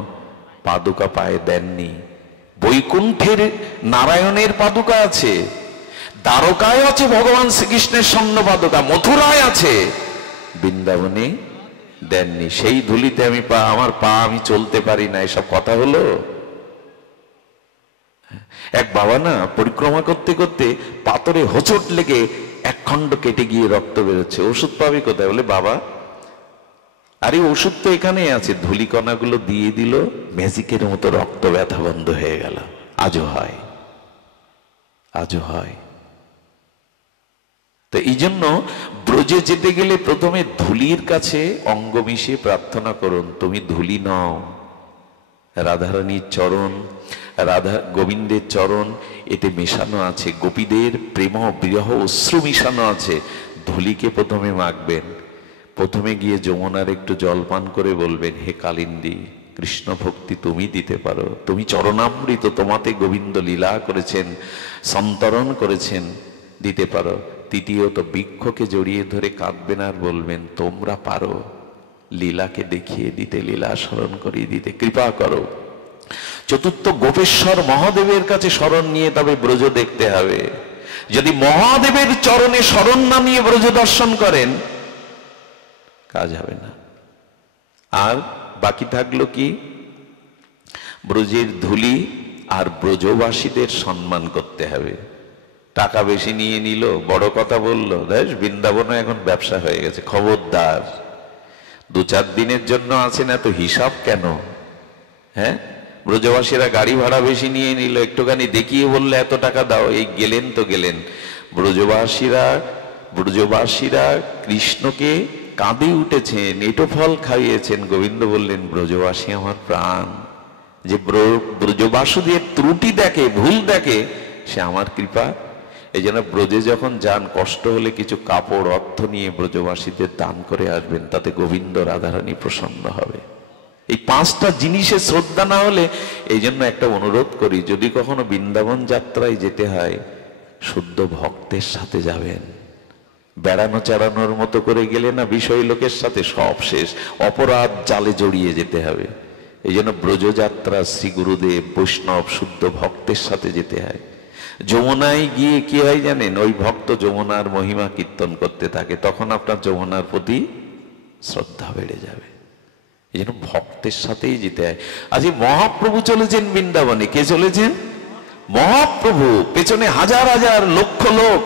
পাদুকা পায়ে দেননি। বৈকুণ্ঠের নারায়ণের পাদুকা আছে, দ্বারকায় আছে ভগবান শ্রীকৃষ্ণের স্বর্ণ পাদুকা, মথুরায় আছে, বৃন্দাবনে দেননি। সেই ধুলিতে আমি আমার পা আমি চলতে পারি না, এসব কথা হলো? এক বাবা না পরিক্রমা করতে করতে পাথরে হোঁচট লেগে 1 খণ্ড কেটে গিয়ে রক্ত বেরোচ্ছে। ওষুধ পাবি কোথায়? বলে বাবা আরে ওষুধ তো এখানেই আছে। ধুলিকণাগুলো দিয়ে দিল, ম্যাজিকের মতো রক্ত ব্যথা বন্ধ হয়ে গেল। আজও হয়, আজও হয়। তো এই জন্য ব্রজে যেতে গেলে প্রথমে ধুলির কাছে অঙ্গ মিশিয়ে প্রার্থনা করুন, তুমি ধুলি নও। রাধারানীর চরণ, রাধা গোবিন্দের চরণ, এতে মেশানো আছে গোপীদের প্রেম বিরহ অশ্রু মিশানো আছে। ধুলিকে প্রথমে মাখবেন। প্রথমে গিয়ে যমুনার একটু জল পান করে বলবেন, হে কালিন্দী, কৃষ্ণ ভক্তি তুমি দিতে পারো, তুমি চরণামৃত, তোমাতে গোবিন্দ লীলা করেছেন, সন্তরণ করেছেন, দিতে পারো। তৃতীয়ত বৃক্ষকে জড়িয়ে ধরে কাঁদবেন আর বলবেন, তোমরা পারো, লীলাকে দেখিয়ে দিতে, লীলা স্মরণ করিয়ে দিতে, কৃপা করো। চতুর্থ, গোপেশ্বর মহাদেবের কাছে শরণ নিয়ে তবে ব্রজ দেখতে হবে। যদি মহাদেবের চরণে শরণ না নিয়ে ব্রজ দর্শন করেন, কাজ হবে না। আর বাকি থাকলো কি? ব্রজের ধুলি আর ব্রজবাসীদের সম্মান করতে হবে। টাকা বেশি নিয়ে নিল, বড় কথা বললো, দেখ বৃন্দাবনে এখন ব্যবসা হয়ে গেছে, খবরদার। 2-4 দিনের জন্য আছেন, এত হিসাব কেন? হ্যাঁ, ব্রজবাসীরা গাড়ি ভাড়া বেশি নিয়ে নিল, একটুখানি দেখিয়ে বললে এত টাকা দাও, এই গেলেন তো গেলেন। ব্রজবাসীরা কৃষ্ণকে কাঁদে উঠেছেন, এটো ফল খাইয়েছেন। গোবিন্দ বললেন, ব্রজবাসী আমার প্রাণ। যে ব্রজবাসুদের ত্রুটি দেখে, ভুল দেখে, সে আমার কৃপা। এই জন্য ব্রজে যখন যান, কষ্ট হলে কিছু কাপড় অর্থ নিয়ে ব্রজবাসীদের দান করে আসবেন, তাতে গোবিন্দ রাধারানী প্রসন্ন হবে। এই 5টা জিনিসে শ্রদ্ধা না হলে, এই জন্য একটা অনুরোধ করি, যদি কখনো বৃন্দাবন যাত্রায় যেতে হয়, শুদ্ধ ভক্তের সাথে যাবেন। বেড়ানো চাড়ানোর মতো করে গেলে না, বিষয় লোকের সাথে সব শেষ, অপরাধ জালে জড়িয়ে যেতে হবে। এই জন্য ব্রজযাত্রা শ্রী গুরুদেব বৈষ্ণব শুদ্ধ ভক্তের সাথে যেতে হয়। যমুনায় গিয়ে কি হয় জানেন? ওই ভক্ত যমুনার মহিমা কীর্তন করতে থাকে, তখন আপনার যমুনার প্রতি শ্রদ্ধা বেড়ে যাবে। এই জন্য ভক্তের সাথেই যেতে হয়। আজ মহাপ্রভু চলেছেন বৃন্দাবনে। কে চলেছেন? মহাপ্রভু। পেছনে হাজার হাজার লক্ষ লোক।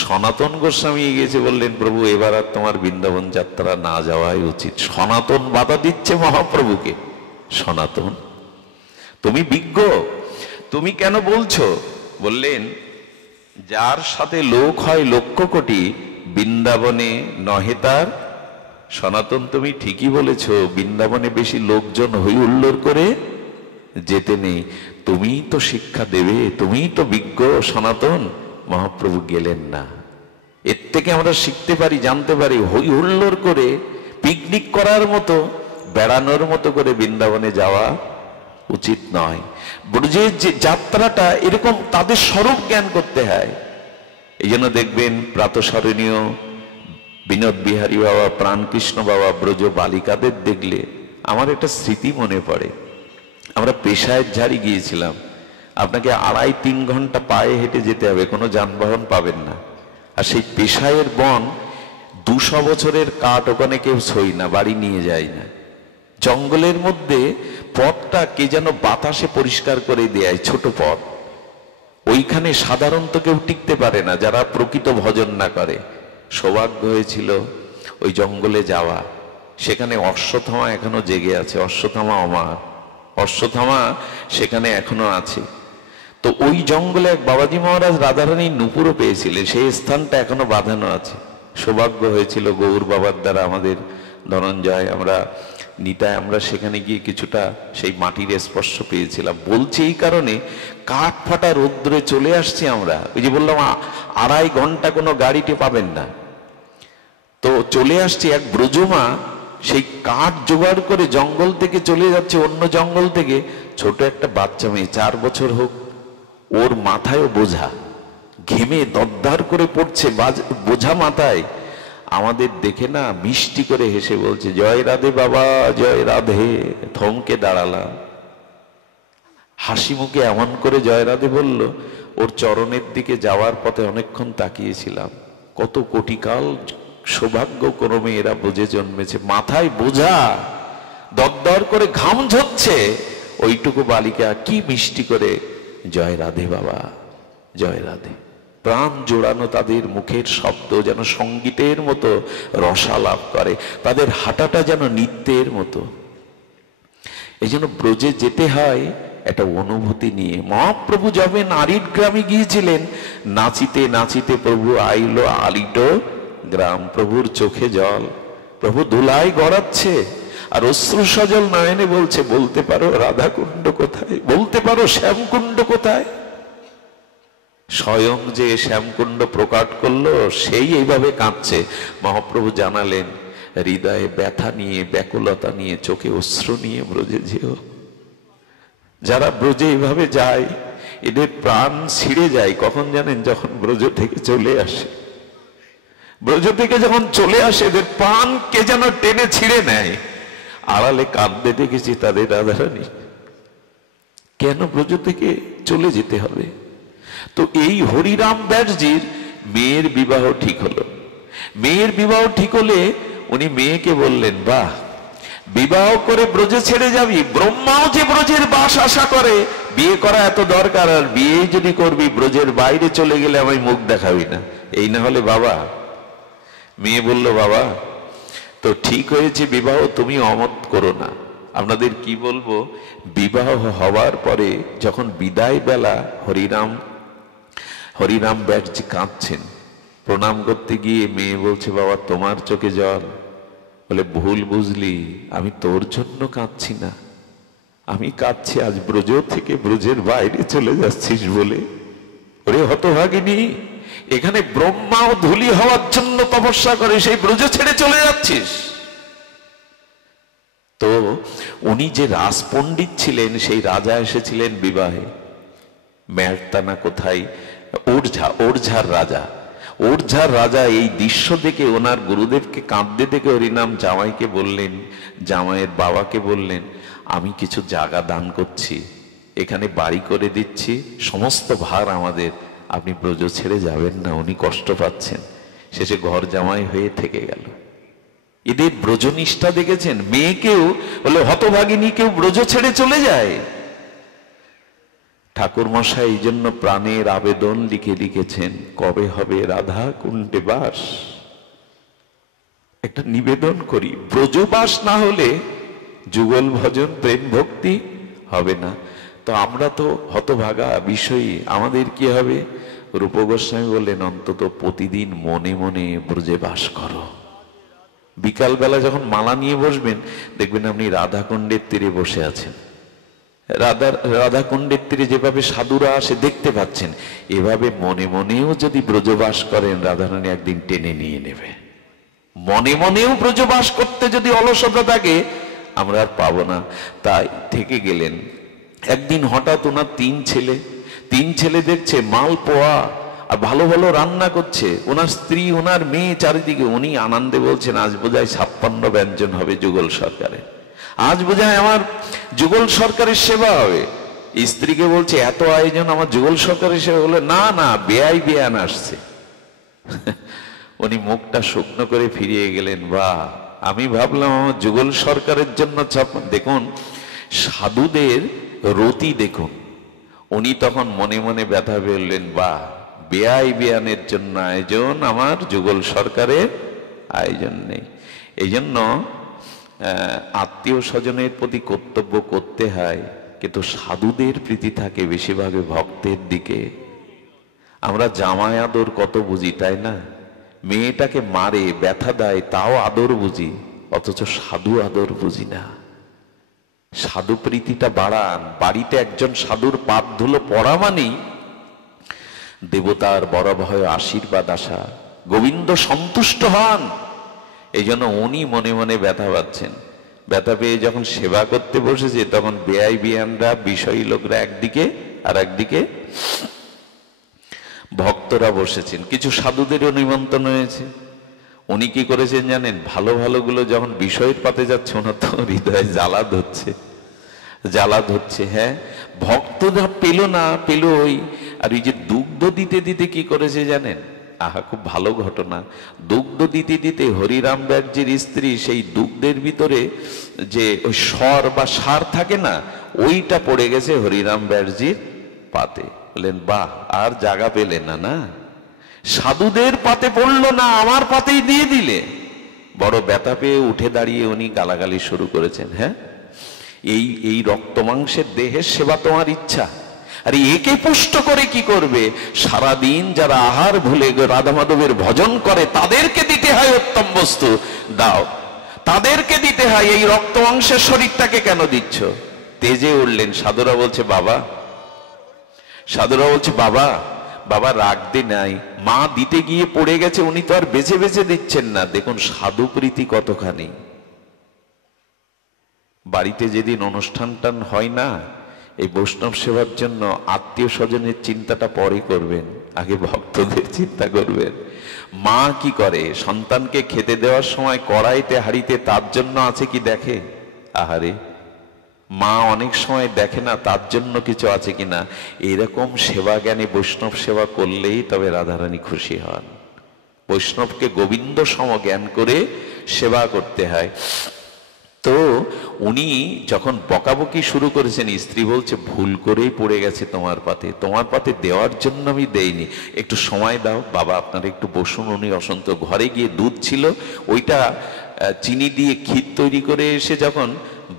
সনাতন গোস্বামী গিয়েছে, বললেন, প্রভু এবার আর তোমার বৃন্দাবন যাত্রা না যাওয়াই উচিত। সনাতন বাধা দিচ্ছে মহাপ্রভুকে। সনাতন, তুমি বিজ্ঞ, তুমি কেন বলছো? বললেন, যার সাথে লোক হয় 1,00,000 কোটি, বৃন্দাবনে নহে তার। সনাতন, তুমি ঠিকই বলেছ, বৃন্দাবনে বেশি লোকজন হই হুল্লোড় করে যেতে নেই। তুমিই তো শিক্ষা দেবে, তুমিই তো বিজ্ঞ। সনাতন, মহাপ্রভু গেলেন না। এর থেকে আমরা শিখতে পারি, জানতে পারি, হই হুল্লোড় করে পিকনিক করার মতো, বেড়ানোর মতো করে বৃন্দাবনে যাওয়া উচিত নয়। ব্রজের যে যাত্রাটা এরকম তাদের স্বরূপ জ্ঞান করতে হয়। এই জন্য দেখবেন প্রাতঃস্মরণীয় বিনোদ বিহারী বাবা, প্রাণকৃষ্ণ বাবা, ব্রজ বালিকাদের দেখলে আমার একটা স্মৃতি মনে পড়ে। আমরা পেশায়ের ঝাড়ি গিয়েছিলাম, আপনাকে 2.5-3 ঘন্টা পায়ে হেঁটে যেতে হবে, কোনো যানবাহন পাবেন না। আর সেই পেশায়ের বন 200 বছরের কাঠ, ওখানে কেউ সই না, বাড়ি নিয়ে যায় না। জঙ্গলের মধ্যে পথটা কে যেন বাতাসে পরিষ্কার করে দেয়, ছোট পথ। ওইখানে সাধারণত কেউ টিকতে পারে না যারা প্রকৃত ভজন না করে। সৌভাগ্য হয়েছিল ওই জঙ্গলে যাওয়া। সেখানে অশ্বত্থামা এখনো জেগে আছে, অশ্বত্থামা অমর, অশ্বত্থামা সেখানে এখনো আছে। তো ওই জঙ্গলে এক বাবাজি মহারাজ রাধারানী নুপুরও পেয়েছিলেন, সেই স্থানটা এখনো বাঁধানো আছে। সৌভাগ্য হয়েছিল গৌর বাবার দ্বারা, আমাদের ধনঞ্জয়, আমরা নিতায়, আমরা সেখানে গিয়ে কিছুটা সেই মাটির স্পর্শ পেয়েছিলাম। বলছি এই কারণে, কাঠ ফাটা রৌদ্রে চলে আসছি আমরা। ওই যে বললাম 2.5 ঘন্টা কোনো গাড়িতে পাবেন না, তো চলে আসছি। এক ব্রজমা সেই কাঠ জোগাড় করে জঙ্গল থেকে চলে যাচ্ছে, অন্য জঙ্গল থেকে। ছোট একটা বাচ্চা মেয়ে, 4 বছর হোক, ওর মাথায়ও বোঝা, ঘেমে দরদার করে পড়ছে বোঝা মাথায়। আমাদের দেখে না মিষ্টি করে হেসে বলছে, জয় রাধে বাবা, জয় রাধে। থমকে দাঁড়ালাম, হাসি মুখে এমন করে জয় রাধে বলল। ওর চরণের দিকে যাওয়ার পথে অনেকক্ষণ তাকিয়েছিলাম। কত কোটিকাল সৌভাগ্য ক্রমে এরা বোঝে জন্মেছে, মাথায় বোঝা, দরদর করে ঘাম ঝরছে। ওইটুকু বালিকা কি মিষ্টি করে জয় রাধে বাবা, জয় রাধে। প্রাণ জোড়ানো তাদের মুখের শব্দ যেন সঙ্গীতের মতো রসালাপ করে, তাদের হাঁটাটা যেন নৃত্যের মতো। এই জন্য ব্রজে যেতে হয় একটা অনুভূতি নিয়ে। মহাপ্রভু যবে নারীর গ্রামে গিয়েছিলেন, নাচিতে নাচিতে প্রভু আইলো আলিট গ্রাম। প্রভুর চোখে জল, প্রভু দোলাই গড়াচ্ছে আর অশ্রু সজল নয়নে বলছে, বলতে পারো রাধাকুণ্ড কোথায়, বলতে পারো শ্যামকুণ্ড কোথায়। স্বয়ং যে শ্যামকুণ্ড প্রকাট করলো, সেই এইভাবে কাঁদছে। মহাপ্রভু জানালেন, হৃদয়ে ব্যথা নিয়ে, ব্যাকুলতা নিয়ে, চোখে অশ্রু নিয়ে ব্রজে যেও। যারা ব্রজে এইভাবে যায়, এদের প্রাণ ছিঁড়ে যায় কখন জানেন? যখন ব্রজ থেকে চলে আসে। ব্রজ থেকে যখন চলে আসে, এদের প্রাণ কে যেন টেনে ছিঁড়ে নেয়। আড়ালে কাঁদতে দেখেছি তাদের রাধারানী। কেন ব্রজ থেকে চলে যেতে হবে? তো এই হরিরাম ব্যাসজির মেয়ের বিবাহ ঠিক হলো। মেয়ের বিবাহ ঠিক হলে উনি মেয়েকে বললেন, বাহ, বিবাহ করে ব্রজে ছেড়ে যাবি? ব্রহ্মাও যে ব্রজের বাস আশা করে, বিয়ে করা এত দরকার, আর বিয়ে যদি করবি ব্রজের বাইরে চলে গেলে আমায় মুখ দেখাবি না, এই না হলে বাবা। মেয়ে বলল, বাবা তো ঠিক হয়েছে বিবাহ, তুমি অমত করো না। আপনাদের কি বলবো, বিবাহ হওয়ার পরে যখন বিদায় বেলা, হরিরাম ব্যাসজি কাঁদছেন। প্রণাম করতে গিয়ে মেয়ে বলছে, বাবা তোমার চোখে জল। বলে, ভুল বুঝলি, আমি তোর জন্য কাঁদছি না, আমি কাঁদছি আজ ব্রজ থেকে ব্রজের বাইরে চলে যাচ্ছিস বলে। ওরে হতভাগিনী, এখানে ব্রহ্মাও ধূলি হওয়ার জন্য তপস্যা করে, সেই ব্রজ ছেড়ে চলে যাচ্ছিস। তো উনি যে রাজপণ্ডিত ছিলেন, সেই রাজা এসেছিলেন বিবাহে। মেরতানা কোথায়, ওরঝার রাজা। ওরঝার রাজা এই দৃশ্য দেখে ওনার গুরুদেবকে কাঁদতে দেখে হরিনাম জামাইকে বললেন, জামাইয়ের বাবাকে বললেন, আমি কিছু জায়গা দান করছি, এখানে বাড়ি করে দিচ্ছি, সমস্ত ভার আমাদের, আপনি ব্রজ ছেড়ে যাবেন না, উনি কষ্ট পাচ্ছেন। শেষে ঘর জামাই হয়ে থেকে গেল। এদের ব্রজনিষ্ঠা দেখেছেন? মেয়েকেও বলে হতভাগিনী, কেউ ব্রজ ছেড়ে চলে যায়। ঠাকুর মশাই এই জন্য প্রাণের আবেদন লিখে লিখেছেন, কবে হবে রাধা কুণ্ডে বাস। একটা নিবেদন করি, ব্রজবাস না হলে যুগল ভজন প্রেম ভক্তি হবে না। তো আমরা তো হতভাগা বিষয়ী, আমাদের কি হবে? রূপ গোস্বামী বললেন, অন্তত প্রতিদিন মনে মনে ব্রজে বাস করো। বিকালবেলা যখন মালা নিয়ে বসবেন, দেখবেন আপনি রাধাকুণ্ডের তীরে বসে আছেন, রাধাকুণ্ডের তীরে যেভাবে সাধুরা আসে দেখতে পাচ্ছেন, এভাবে মনে মনেও যদি ব্রজবাস করেন, রাধারানী একদিন টেনে নিয়ে নেবে। মনে মনেও ব্রজবাস করতে যদি অলসতা থাকে, আমরা আর পাবো না। তাই থেকে গেলেন। একদিন হঠাৎ ওনার তিন ছেলে দেখছে মালপোয়া আর ভালো ভালো রান্না করছে, ওনার স্ত্রী ওনার মেয়ে চারিদিকে। উনি আনন্দে বলছেন, আজ বোধহয় 56 ব্যঞ্জন হবে যুগল সরকারের, আজ বোধহয় আমার যুগল সরকারের সেবা হবে। স্ত্রীকে বলছে, এত আয়োজন, আমার যুগল সরকারের সেবা? বলে, না না, বেয়ান আসছে। উনি মুখটা শুকনো করে ফিরিয়ে গেলেন। বাহ, আমি ভাবলাম আমার যুগল সরকারের জন্য। দেখুন সাধুদের রতি দেখুন। উনি তখন মনে মনে ব্যথা পেলেন, বাহ, বেয়ানের জন্য আয়োজন, আমার যুগল সরকারের আয়োজন নেই। এই জন্য আত্মীয় স্বজনের প্রতি কর্তব্য করতে হয়, কিন্তু সাধুদের প্রীতি থাকে বেশিরভাগে ভক্তের দিকে। আমরা জামাই আদর কত বুঝি, তাই না? মেয়েটাকে মারে, ব্যথা দেয়, তাও আদর বুঝি, অথচ সাধু আদর বুঝি না। সাধু প্রীতিটা বাড়ান। বাড়িতে একজন সাধুর পাপ ধুলো পড়া মানেই দেবতার বরাভয় আশীর্বাদ আসা, গোবিন্দ সন্তুষ্ট হন। এই জন্য উনি মনে মনে ব্যথা পাচ্ছেন। ব্যথা পেয়ে যখন সেবা করতে বসেছে, তখন বেয়ানরা, বিষয়ী লোকরা একদিকে, আর একদিকে ভক্তরা বসেছেন। কিছু সাধুদেরও নিমন্ত্রণ হয়েছে। উনি কি করেছেন জানেন? ভালো ভালোগুলো যখন বিষয়ের পাতে যাচ্ছে, ওনার তো হৃদয়ে জ্বালা ধরছে। হ্যাঁ, ভক্তরা পেল না, পেল ওই। আর এই যে দুগ্ধ দিতে দিতে কি করেছে জানেন? আহা, খুব ভালো ঘটনা। দুগ্ধ দিতে দিতে হরিরাম ব্যাসজির স্ত্রী সেই দুগ্ধের ভিতরে যে ওই স্বর বা সার থাকে না, ওইটা পড়ে গেছে হরিরাম ব্যাসজির পাতে। বললেন, বাহ, আর জায়গা পেলে না। না, সাধুদের পাতে পড়লো না, আমার পাতেই দিয়ে দিলে। বড় ব্যথা পেয়ে উঠে দাঁড়িয়ে উনি গালাগালি শুরু করেছেন। হ্যাঁ, এই রক্ত মাংসের দেহের সেবা তোমার ইচ্ছা, আর একে পুষ্ট করে কি করবে? সারাদিন যারা আহার ভুলে রাধা মাধবের ভজন করে, তাদেরকে দিতে হয় উত্তম বস্তু, দাও, তাদেরকে দিতে হয়। এই রক্ত মাংসের শরীরটাকে কেন দিচ্ছ? তেজে উঠলেন। সাধুরা বলছে, বাবা, বাবা রাগতে নাই, মা দিতে গিয়ে পড়ে গেছে, উনি তো আর বেছে বেছে দিচ্ছেন না। দেখুন সাধু প্রীতি কতখানি। বাড়িতে যেদিন অনুষ্ঠান হয় না, এই বৈষ্ণব সেবার জন্য আত্মীয় স্বজনের চিন্তাটা পরে করবেন, আগে ভক্তদের চিন্তা করবেন। মা কি করে? সন্তানকে খেতে দেওয়ার সময় কড়াইতে হাঁড়িতে তার জন্য আছে কি দেখে? আহারে, মা অনেক সময় দেখে না তার জন্য কিছু আছে কিনা। এরকম সেবা জ্ঞানে বৈষ্ণব সেবা করলেই তবে রাধারানী খুশি হন। বৈষ্ণবকে গোবিন্দ সম জ্ঞান করে সেবা করতে হয়। তো উনি যখন বকাবকি শুরু করেছেন, স্ত্রী বলছে, ভুল করেই পড়ে গেছে তোমার পাতে দেওয়ার জন্য আমি দেইনি, একটু সময় দাও। বাবা, আপনারা একটু বসুন। উনি অসন্ত ঘরে গিয়ে দুধ ছিল, ওইটা চিনি দিয়ে ক্ষীর তৈরি করে এসে যখন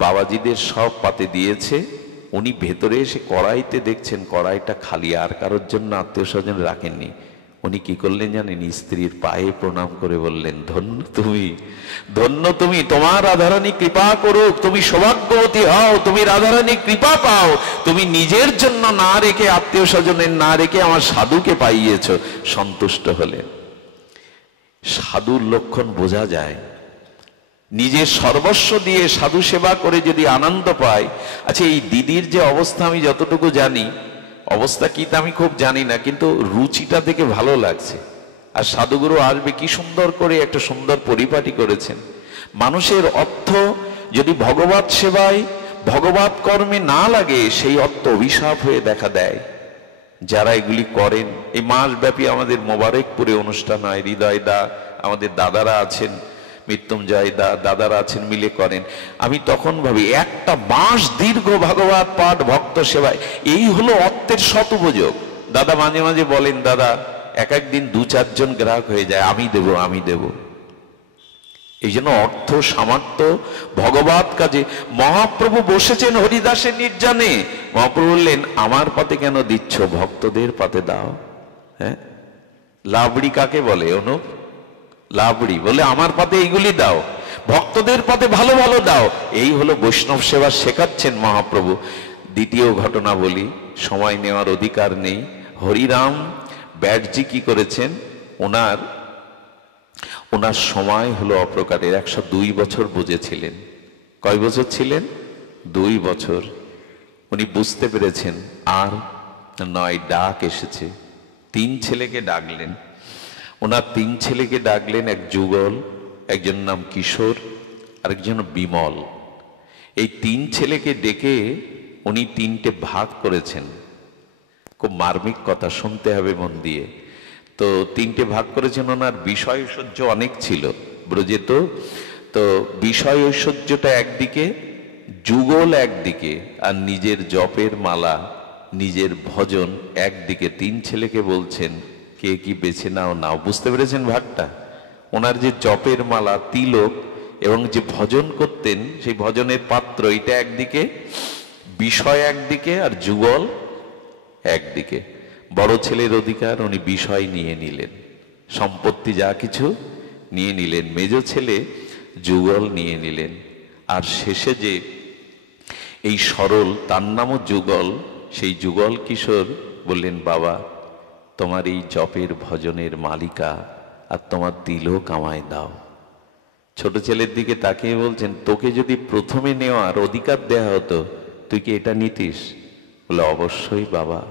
বাবাজিদের সব পাতে দিয়েছে, উনি ভেতরে এসে কড়াইতে দেখছেন কড়াইটা খালি, আর কারোর জন্য আত্মীয় স্বজন রাখেননি। উনি কি করলেন জানেন? স্ত্রীর পায়ে প্রণাম করে বললেন, ধন্য তুমি, তোমার রাধারানী কৃপা করুক, তুমি সৌভাগ্যবতী হও, তুমি রাধারানী কৃপা পাও, তুমি নিজের জন্য না রেখে, আত্মীয় স্বজনের না রেখে আমার সাধুকে পাইয়েছ। সন্তুষ্ট হলেন। সাধুর লক্ষণ বোঝা যায়। নিজের সর্বস্ব দিয়ে সাধু সেবা করে যদি আনন্দ পায়। আচ্ছা, এই দিদির যে অবস্থা, আমি যতটুকু জানি, অবস্থা কি তা আমি খুব জানি না, কিন্তু রুচিটা দেখে ভালো লাগছে। আর সাধুগুরু আসবে, কি সুন্দর করে একটা সুন্দর পরিপাটি করেছেন। মানুষের অর্থ যদি ভগবত সেবায়, ভগবত কর্মে না লাগে, সেই অর্থ অভিশাপ হয়ে দেখা দেয়। যারা এগুলি করেন, এই মাসব্যাপী আমাদের মোবারকপুরে অনুষ্ঠান হয়। হৃদয় দা, আমাদের দাদারা আছেন, মৃত্যুঞ্জয় দাদারা আছেন, মিলে করেন। আমি তখন ভাবি, একটা মাস দীর্ঘ ভাগবত পাঠ, ভক্ত সেবায়, এই হলো অর্থের সদুপযোগ। দাদা মাঝে মাঝে বলেন, দাদা একদিন 2-4 জন গ্রাহক হয়ে যায়, আমি দেব। এই জন্য অর্থ সামর্থ্য ভগবত কাজে। মহাপ্রভু বসেছেন হরিদাসের নির্জনে। মহাপ্রভু বললেন, আমার পাতে কেন দিচ্ছ? ভক্তদের পাতে দাও। হ্যাঁ, লাবড়ি কাকে বলে? অনুপ লাবড়ি বলে, আমার পাতে এইগুলি দাও, ভক্তদের পাতে ভালো ভালো দাও। এই হলো বৈষ্ণব সেবা শেখাচ্ছেন মহাপ্রভু। দ্বিতীয় ঘটনা বলি, সময় নেওয়ার অধিকার নেই। হরিরাম ব্যাসজি কি করেছেন, ওনার সময় হলো অপ্রকারের। 102 বছর বুঝেছিলেন। কয় বছর ছিলেন? 2 বছর। উনি বুঝতে পেরেছেন আর নয়, ডাক এসেছে। 3 ছেলেকে ডাকলেন। ওনার 3 ছেলেকে ডাকলেন, এক যুগল, একজন নাম কিশোর, আরেকজন বিমল। এই 3 ছেলেকে ডেকে উনি 3টে ভাগ করেছেন। খুব মার্মিক কথা, শুনতে হবে মন দিয়ে। তো 3টে ভাগ করেছেন। ওনার বিষয় ঐশ্বর্য অনেক ছিল ব্রজে। তো বিষয় ঐশ্বর্যটা একদিকে, যুগল একদিকে, আর নিজের জপের মালা, নিজের ভজন একদিকে। 3 ছেলেকে বলছেন কে কি বেছে নাও নাও। বুঝতে পেরেছেন ভাগটা? ওনার যে জপের মালা, তিলক এবং যে ভজন করতেন সেই ভজনের পাত্র, এটা একদিকে, বিষয় একদিকে, আর যুগল একদিকে। বড় ছেলের অধিকার উনি বিষয় নিয়ে নিলেন, সম্পত্তি যা কিছু নিয়ে নিলেন। মেজ ছেলে যুগল নিয়ে নিলেন। আর শেষে যে এই সরল, তার নামও যুগল, সেই যুগল কিশোর বললেন, বাবা তোমার এই জপের ভজনের মালিকা আর তোমার তিলক আমায় দাও। ছোট ছেলের দিকে তাকিয়ে বলছেন, তোকে যদি প্রথমে নেওয়ার অধিকার দেয়া হতো তুই কি এটা নিতিস? বলে, অবশ্যই বাবা,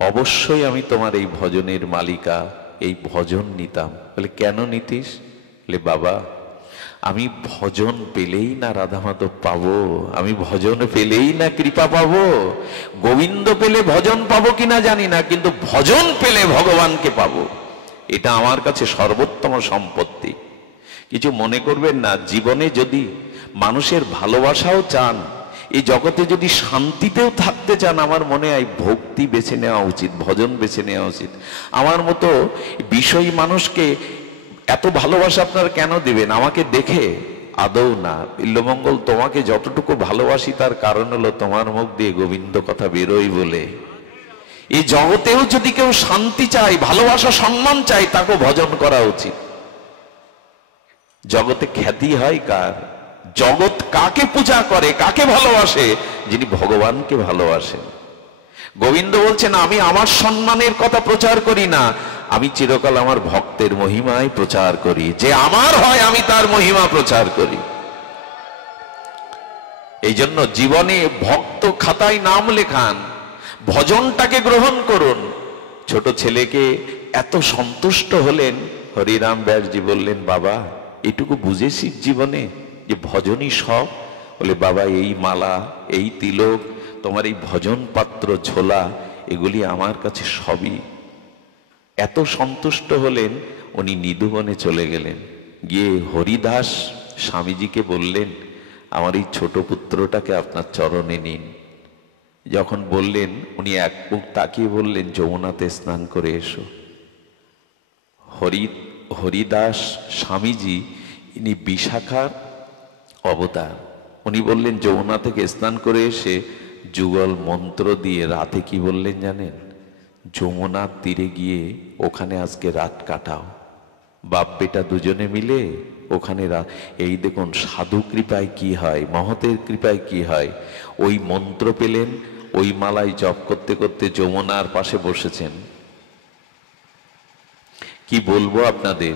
অবশ্যই আমি তোমার এই ভজনের মালিকা, এই ভজন নিতাম। বলে, কেন নিতিস? বলে, বাবা আমি ভজন পেলেই না রাধা মাধব পাবো, আমি ভজন পেলেই না কৃপা পাবো। গোবিন্দ পেলে ভজন পাবো কিনা জানি না, কিন্তু ভজন পেলে ভগবানকে পাবো। এটা আমার কাছে সর্বোত্তম সম্পত্তি। কিছু মনে করবেন না, জীবনে যদি মানুষের ভালোবাসাও চান, এই জগতে যদি শান্তিতেও থাকতে চান, আমার মনে হয় ভক্তি বেছে নেওয়া উচিত, ভজন বেছে নেওয়া উচিত। আমার মতো বিষয়ী মানুষকে এত ভালোবাসা আপনারা কেন দিবেন? আমাকে দেখে আদৌ না। বিল্বমঙ্গল, তোমাকে যতটুকু ভালোবাসি তার কারণ হলো তোমার মুখ দিয়ে গোবিন্দ কথা বেরোই বলে। এই জগতেও যদি কেউ শান্তি চায়, ভালোবাসা, সম্মান চায়, তাকে ভজন করা উচিত। জগতে খ্যাতি হয় কার? জগৎ কাকে পূজা করে, কাকে ভালোবাসে? যিনি ভগবানকে ভালোবাসেন। গোবিন্দ বলছেন, আমি আমার সম্মানের কথা প্রচার করি না, আমি চিরকাল আমার ভক্তের মহিমায় প্রচার করি। যে আমার হয় আমি তার মহিমা প্রচার করি। এই জন্য জীবনে ভক্ত খাতায় নাম লেখান, ভজনটাকে গ্রহণ করুন। ছোট ছেলেকে এত সন্তুষ্ট হলেন। হরিরাম ব্যাসজি বললেন, বাবা এটুকু বুঝেছিস জীবনে যে ভজনই সব? বলে, বাবা এই মালা, এই তিলক, তোমার এই ভজন পাত্র, ঝোলা, এগুলি আমার কাছে সবই। এত সন্তুষ্ট হলেন, উনি নিধুবনে চলে গেলেন। গিয়ে হরিদাস স্বামীজিকে বললেন, আমার এই ছোট পুত্রটাকে আপনার চরণে নিন। যখন বললেন, উনি এক মুখ তাকিয়ে বললেন, যমুনাতে স্নান করে এসো। হরিদাস স্বামীজি ইনি বিশাখার অবতার। উনি বললেন, যমুনা থেকে স্নান করে এসে যুগল মন্ত্র দিয়ে রাতে কি বললেন জানেন? যমুনার তীরে গিয়ে ওখানে আজকে রাত কাটাও, বাপ বেটা দুজনে মিলে ওখানে এই দেখুন সাধু কৃপায় কি হয়, মহতের কৃপায় কি হয়। ওই মন্ত্র পেলেন, ওই মালায় জপ করতে করতে যমুনার পাশে বসেছেন। কি বলবো আপনাদের।